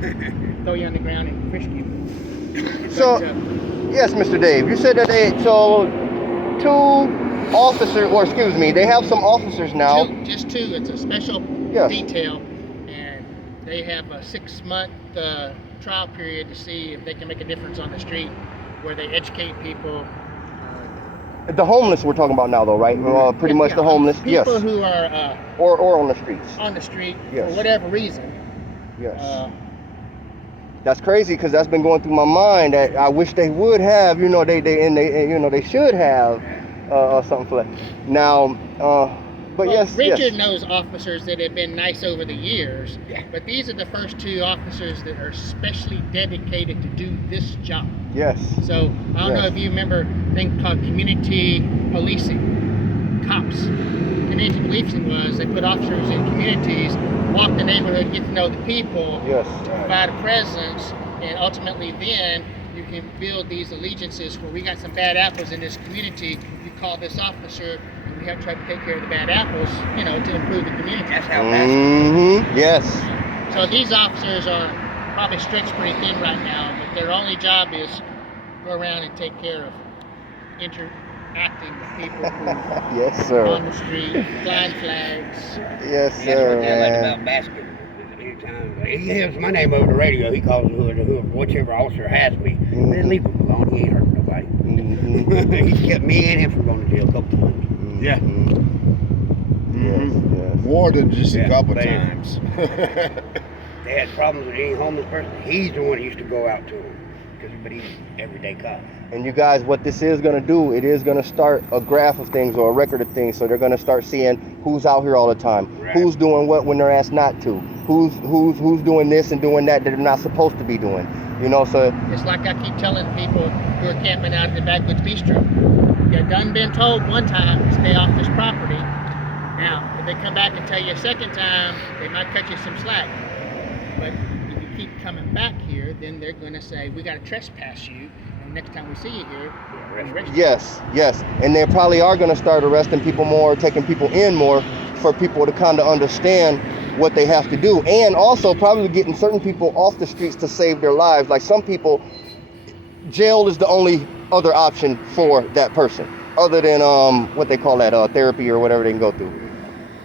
throw you on the ground and frisk you. So, yes, Mr. Dave, you said that two officers, or excuse me, they have some officers now. Just two. It's a special Yes. detail, and they have a 6-month trial period to see if they can make a difference on the street, where they educate people. The homeless we're talking about now, though, right? Pretty much the homeless. People Yes. who are Or on the streets. on the street Yes. for whatever reason. Yes. That's crazy, because that's been going through my mind that I wish they would have, they should have something for that. Now, but well, yes, Richard yes. knows officers that have been nice over the years, but these are the first two officers that are specially dedicated to do this job. Yes. So I don't know if you remember a thing called community policing. Cops. Community policing was they put officers in communities, walk the neighborhood, get to know the people, Yes. provide a presence, and ultimately then you can build these allegiances where we got some bad apples in this community. You call this officer, and we have to try to take care of the bad apples, to improve the community. That's how Yes. So these officers are probably stretched pretty thin right now, but their only job is go around and take care of interacting with people who Yes, sir. on the street, flying flags. Yes, That's sir. what they like Man. about basket. Anytime he hears my name over the radio, he calls whichever officer has me. Then leave him alone. He ain't hurt nobody. He's kept me and him from going to jail a couple times. Yeah. Yes. More than just a couple they- times. They had problems with any homeless person. He's the one that used to go out to them but he's everyday cop. And you guys, what this is going to do, it is going to start a graph of things or a record of things. So they're going to start seeing who's out here all the time, Right. who's doing what when they're asked not to, who's doing this and doing that they're not supposed to be doing. So It's like I keep telling people who are camping out at the Backwoods Bistro. You done been told one time to stay off this property. Now, if they come back and tell you a second time, they might cut you some slack. But if you keep coming back here, then they're going to say, we got to trespass you. And next time we see you here, we'll arrest you. yes, and they probably are going to start arresting people more, taking people in more, for people to kind of understand what they have to do, and also probably getting certain people off the streets to save their lives. Like some people, jail is the only other option for that person, other than what they call that therapy or whatever they can go through.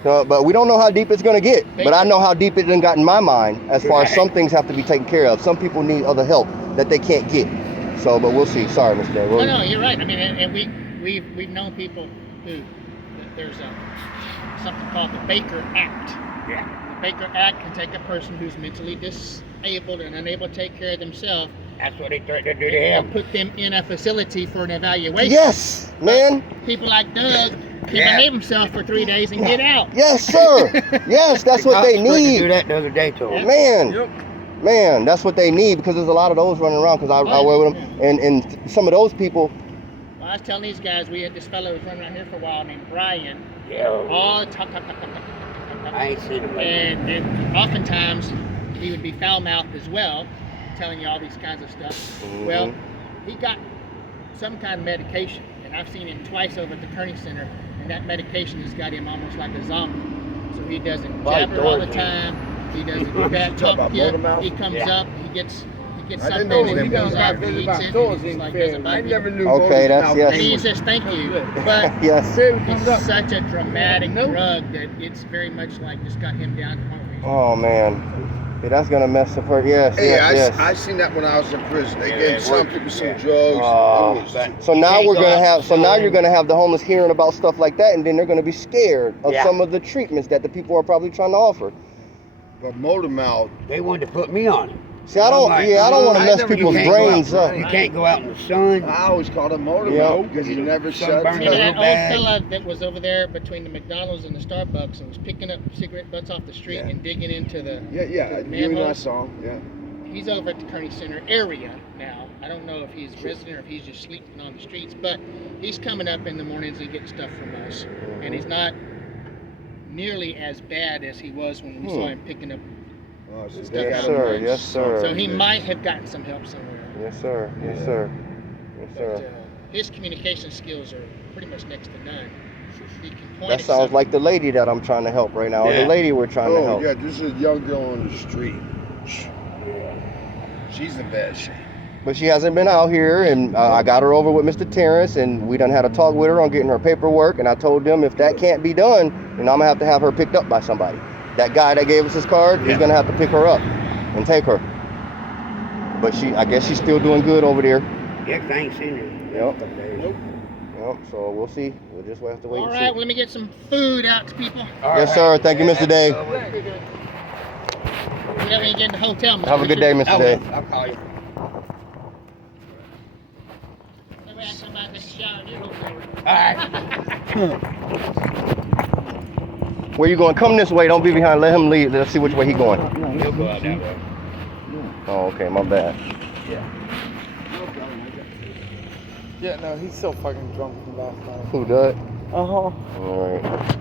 But we don't know how deep it's going to get. But I know how deep it done got in my mind, as far as some things have to be taken care of. Some people need other help that they can't get. So, but we'll see. Sorry, Mr. Dave. No, you're right. I mean, and we've known people who, there's something called the Baker Act. Yeah. The Baker Act can take a person who's mentally disabled and unable to take care of themselves. That's what they threatened to do to And him. put them in a facility for an evaluation. Yes, man. People like Doug can behave himself for 3 days and get out. Yes, sir. Yes, that's what they Cops threatened to do need. that the other day to him. Man, that's what they need, because there's a lot of those running around, because I work with them. And some of those people. Well, I was telling these guys, we had this fellow who was running around here for a while named Brian. Yeah. All talk. I ain't seen him lately. And oftentimes he would be foul-mouthed as well, telling you all these kinds of stuff. Mm-hmm. Well, he got some kind of medication, and I've seen him twice over at the Kearney Center, and that medication has got him almost like a zombie. So he doesn't jabber all the time. He doesn't do bad talk to you. He comes up, he gets I something, didn't know and he him. goes up and eats it. And he's like, doesn't I bug never you. knew. Okay, that's And he yes. says thank you, but Yes. it's such a dramatic drug that it's very much like just got him down to hungry. Oh man. Yeah, that's gonna mess up her. Yes, Hey, yes. I seen that when I was in prison. They Yeah, gave it some worked. people some Yeah. drugs. Oh. It was- So now Can't we're go gonna out have. So now outside. you're gonna have the homeless hearing about stuff like that, and then they're gonna be scared of Yeah. some of the treatments that the people are probably trying to offer. But motor mouth. They wanted to put me on it. See, I don't. I'm like, Yeah, I don't want to I mess never- people's You can't go brains out- up. You can't go out in the sun. I always called him motor Yeah. mouth because he never shut Sunburn See Yeah. up. that Real old bad. fella that was over there between the McDonald's and the Starbucks and was picking up cigarette butts off the street Yeah. and digging into the Yeah, the you and I manhole? saw him. Yeah. He's over at the Kearney Center area now. I don't know if he's a resident or if he's just sleeping on the streets, but he's coming up in the mornings and getting stuff from us. And he's not nearly as bad as he was when we saw him picking up. Oh, so Yes, they got sir. him Yes, sir. So he might have gotten some help somewhere. Yes, sir. Yes, sir. Yes, But sir. his communication skills are pretty much next to none. He can point That at sounds something. like the lady that I'm trying to help right now, or the Yeah. lady we're trying to Oh, help. yeah, this is a young girl on the street. She's in bad shape. But she hasn't been out here, and I got her over with Mr. Terrence, and we done had a talk with her on getting her paperwork, and I told them if that can't be done, then I'm gonna have her picked up by somebody. That guy that gave us his card, he's gonna have to pick her up and take her. But I guess she's still doing good over there. Yeah, 'cause I ain't seen her. in a Yep. couple days. Yep, so we'll see. We'll just have to wait All and right, see. well, let me get some food out to people. All Yes, right. sir. Thank you, Mr. Day. We got to get in the hotel. Mr. Have a good day, Mr. I Day. will. I'll call you. Maybe I come by and take a shower in your hotel room. All right. Where you going? Come this way. Don't be behind. Let him lead. Let's see which way he going. He'll go out that way. Oh, okay. My bad. Yeah, no, he's so fucking drunk from last night. Who does? Uh-huh. All right.